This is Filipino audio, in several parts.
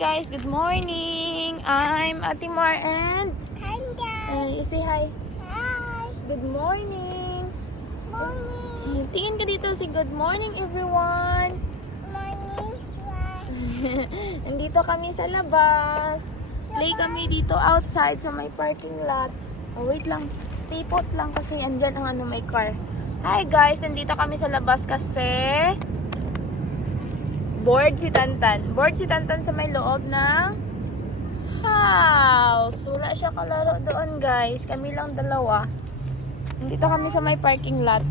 guys, good morning. I'm Ate Mar and Kanda. uh, you say hi. Hi. Good morning. Morning. Tingin ka dito si good morning everyone. Morning. Nandito kami sa labas. Play kami dito outside sa may parking lot. Oh, wait lang. Stay put lang kasi andyan ang ano may car. Hi guys, nandito kami sa labas kasi bored si Tantan. Bored si Tantan sa may loob ng house. Wala siya kalaro doon guys. Kami lang dalawa. Nandito kami sa may parking lot.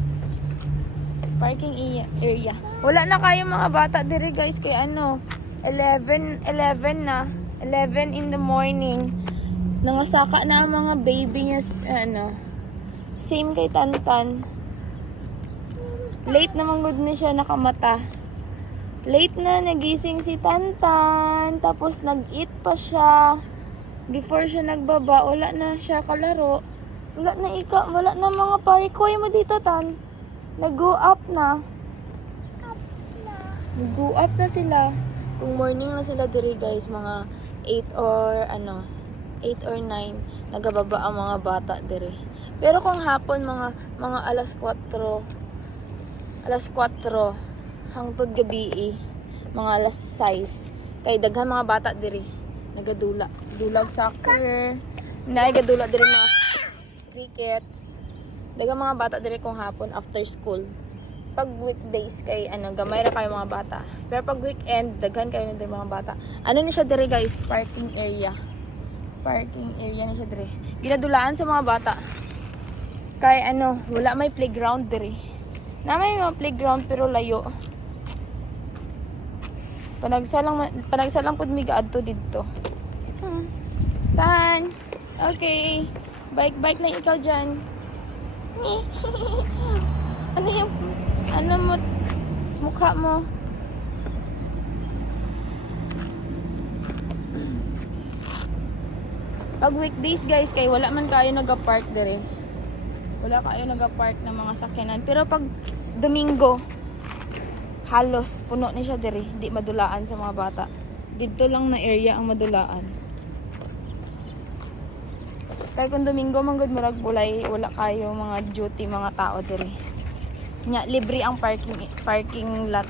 Parking area. Wala na kayo mga bata dire guys kay ano 11 11 na. 11 in the morning. Nangasaka na ang mga baby niya ano. Same kay Tantan. Late naman good na siya nakamata. Late na nagising si Tantan. Tapos nag-eat pa siya. Before siya nagbaba, wala na siya kalaro. Wala na ika, wala na mga parikoy mo dito, Tan. Nag-go up na. Up na. Nag-go up na sila. Kung morning na sila diri guys, mga 8 or ano, 8 or 9, nagababa ang mga bata diri. Pero kung hapon mga mga alas 4, alas 4 hangtod gabi mga alas 6 kay daghan mga bata diri. Nagadula dulag soccer naigadula diri mga crickets. Daghang mga bata diri kung hapon after school. Pag weekdays kay ano gamay ra kayo mga bata. Pero pag weekend daghan kayo na diri mga bata. Ano ni siya diri guys? Parking area. Parking area ni siya diri. Ginadulaan sa mga bata. Kay ano wala may playground diri. Na may mga playground pero layo panagsalang panagsalang pud mi gaadto didto. Hmm. tan. Okay. Bike bike lang ikaw dyan. Ano yung ano mo mukha mo? Pag weekdays guys kay wala man kayo nag-park dire. Wala kayo nag-park ng mga sakyanan. Pero pag Domingo halos puno ni siya dire di madulaan sa mga bata. Dito lang na area ang madulaan. Kaya kung Domingo man gud murag bulay wala kayo mga duty mga tao dire nya libre ang parking parking lot.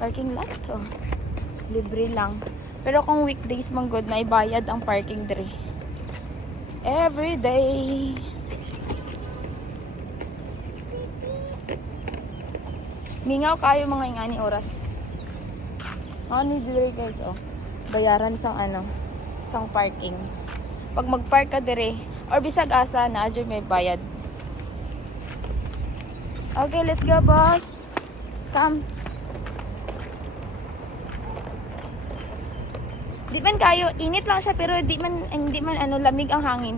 Parking lot oh. libre lang. Pero kung weekdays man gud na ibayad ang parking dire every day mingaw kayo mga ingani oras. Ano dire guys oh. Bayaran sang ano sang parking. Pag mag-park ka dire or bisag asa na adyo may bayad. Okay let's go boss. Come. Di man kayo init lang siya pero di man hindi man ano lamig ang hangin.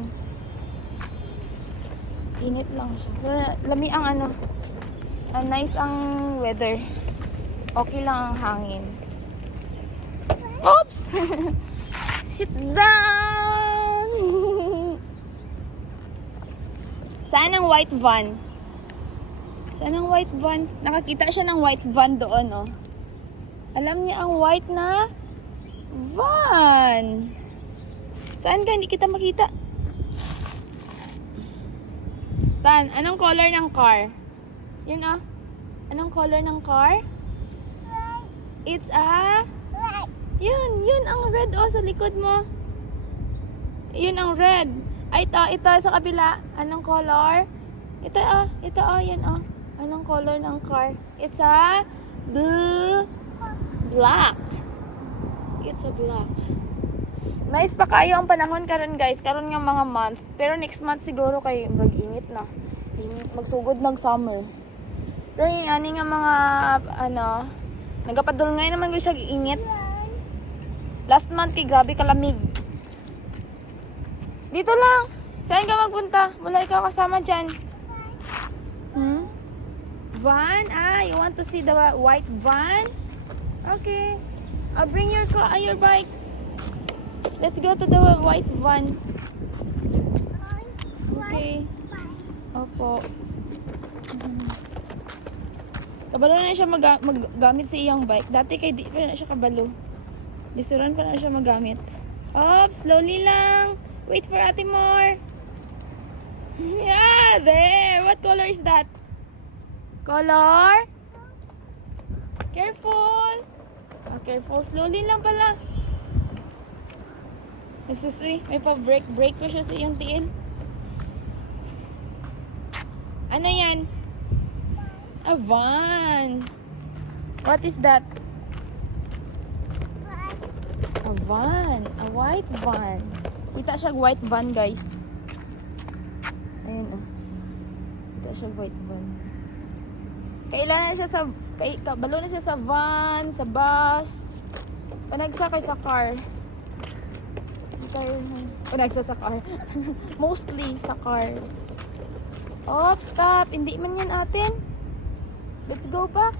Init lang siya pero lamig ang ano ah, nice ang weather. Okay lang ang hangin. Oops! Sit down! Saan ang white van? Saan ang white van? Nakakita siya ng white van doon oh. Alam niya ang white na van. Saan ka? Hindi kita makita. Tan, anong color ng car? Yun ah. Anong color ng car? It's a... Right. Yun, yun ang red oh sa likod mo. Yun ang red. Ay, ito, ito sa kabila. Anong color? Ito ah, ito oh, yan oh. Anong color ng car? It's a blue, black. It's a black. Nice pa kayo ang panahon karon guys, karon nga mga month. Pero next month siguro kay murag init na. Init, Magsugod ng summer. Yung ani nga mga ano, nagapadulngay naman ko siya init. Last month kay grabe kalamig. Dito lang. Saan ka magpunta? Wala ikaw kasama dyan. Hmm? Van? Ah, you want to see the white van? Okay. I'll bring your car, uh, your bike. Let's go to the white van. Okay. Opo. Kabalo na siya mag maggamit sa iyang bike. Dati kay di pa na siya kabalo. Lisuran ko na siya magamit. Up, slowly lang. Wait for Ate More. Yeah, there. What color is that? Color? Careful. Oh, careful. Slowly lang pala. Nasusuy. May pa-break. Break ko siya sa iyong tiil. Ano yan? A van. What is that? A van. A white van. Kita siya white van, guys. Ayun oh. Kita siya white van. Kailan na siya sa kay kabalo na siya sa van, sa bus. Panagsakay sa car. Car. Panagsa sa car. Mostly sa cars. Oh, stop. Hindi man yan atin. Let's go back.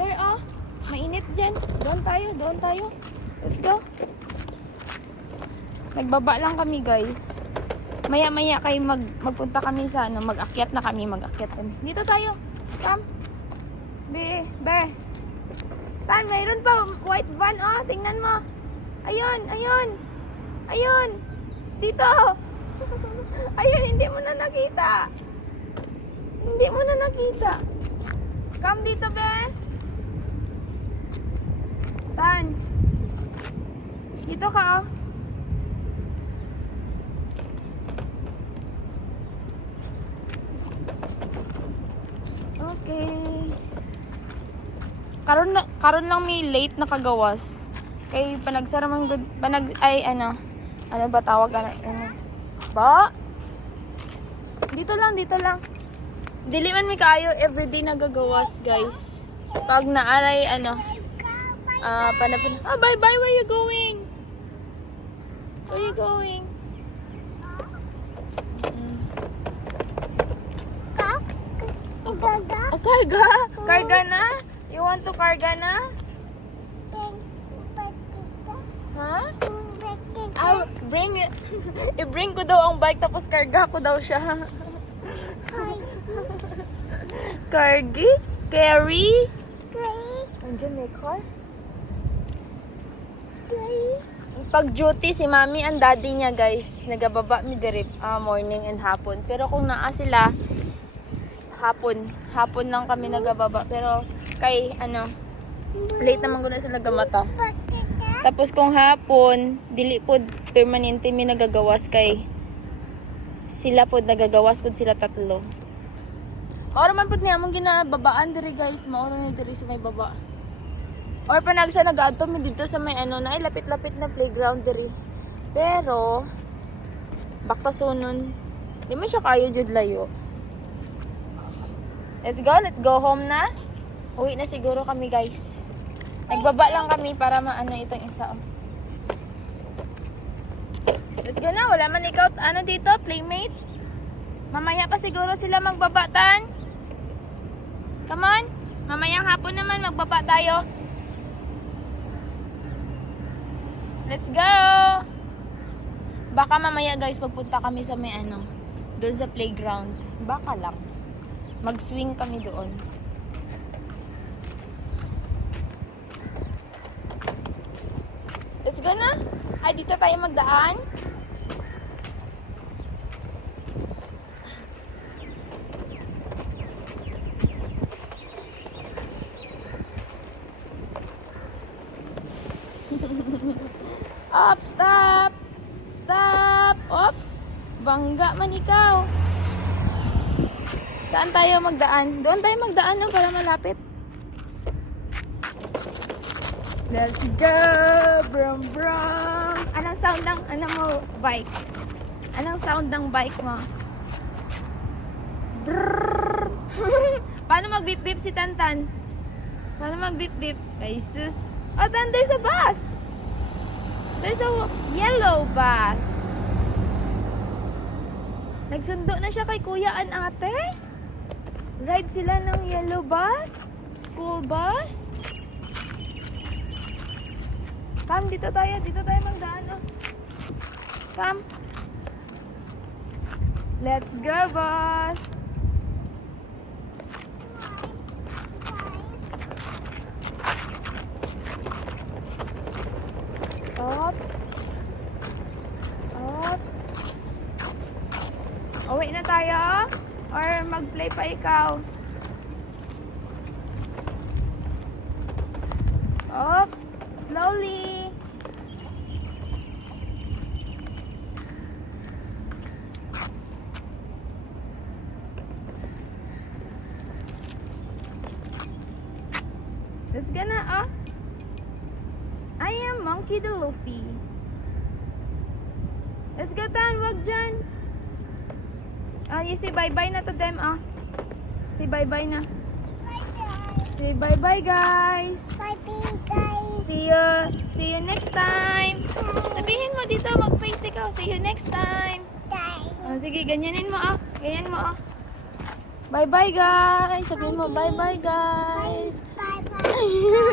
There, oh. Mainit dyan. Doon tayo, doon tayo. Let's go. Nagbaba lang kami, guys. Maya-maya kayo mag magpunta kami sa ano, mag-akyat na kami, mag-akyat kami. Dito tayo. Come. Be, be. Tan, mayroon pa white van, oh. Tingnan mo. Ayun, ayun. Ayun. Dito. Ayun, hindi mo na nakita. Hindi mo na nakita. Come dito, be. Tan. Dito ka, oh. Okay. Karon karon lang may late na kagawas. Kay panagsara man good panag ay ano. Ano ba tawag ano? ano? Ba? Dito lang, dito lang. Dili man mi kaayo everyday nagagawas, guys. Pag naaray ano, ah panapin. Ah, bye bye, where you going? Where you going? Mm. Gaga. Oh, karga? Karga na? You want to karga na? Patita. Ah, bring it. I-bring ko daw ang bike tapos karga ko daw siya. Cargi? Carry? Gray. Andiyan may car? Gray. Pag duty si mami ang daddy niya guys, nagababa mi dirip ah, morning and hapon. Pero kung naa sila hapon, hapon lang kami nagababa. Pero kay ano, late naman ko na sila gamata. Patita. Tapos kung hapon, dili pod permanente mi nagagawas kay sila pod nagagawas pod sila tatlo. Maoro man pod niya mong ginababaan diri guys, maoro ni diri sa may baba. Or panagsa nag-adto mi dito sa may ano na lapit-lapit na playground diri. Pero bakta sunon. Di man siya kayo jud layo. Let's go, let's go home na. Uwi na siguro kami guys. Nagbaba lang kami para maano itong isa. oh. Let's go na. Wala man ikaw ano dito, playmates. Mamaya pa siguro sila magbabatan. Come on. Mamayang hapon naman magbaba tayo. Let's go! Baka mamaya guys pagpunta kami sa may ano, doon sa playground. Baka lang. Mag-swing kami doon. Let's go na. Ay, dito tayo magdaan. Up, stop! Stop! Oops! Bangga man ikaw. Saan tayo magdaan? Doon tayo magdaan no, para malapit. Let's go! Brum brum! Anong sound ng, ano mo, bike? Anong sound ng bike mo? Brrrr! Paano mag-beep beep si Tantan? Paano mag-beep beep? Ay, sus. Oh, then there's a bus! There's a yellow bus. Nagsundo na siya kay Kuya an ate? Ride sila ng yellow bus? School bus? Come, dito tayo. Dito tayo magdaan. Oh. Come. Let's go, boss. Oops. Oops. Uwi na tayo? Or mag-play pa ikaw? Oops. Slowly. Let's go na, ah. Monkey the Luffy. Let's go, Tan. Wag dyan. Ah, you say bye-bye na to them, ah. Say bye-bye na. Bye guys. Say bye-bye, guys. Bye bye guys. See you. See you next time. Sabihin mo dito, mag-face ikaw. See you next time. Bye. Ah, sige, ganyanin mo, ah. Ganyan mo, ah. Bye-bye, guys. Sabihin mo, bye-bye, guys. Bye bye.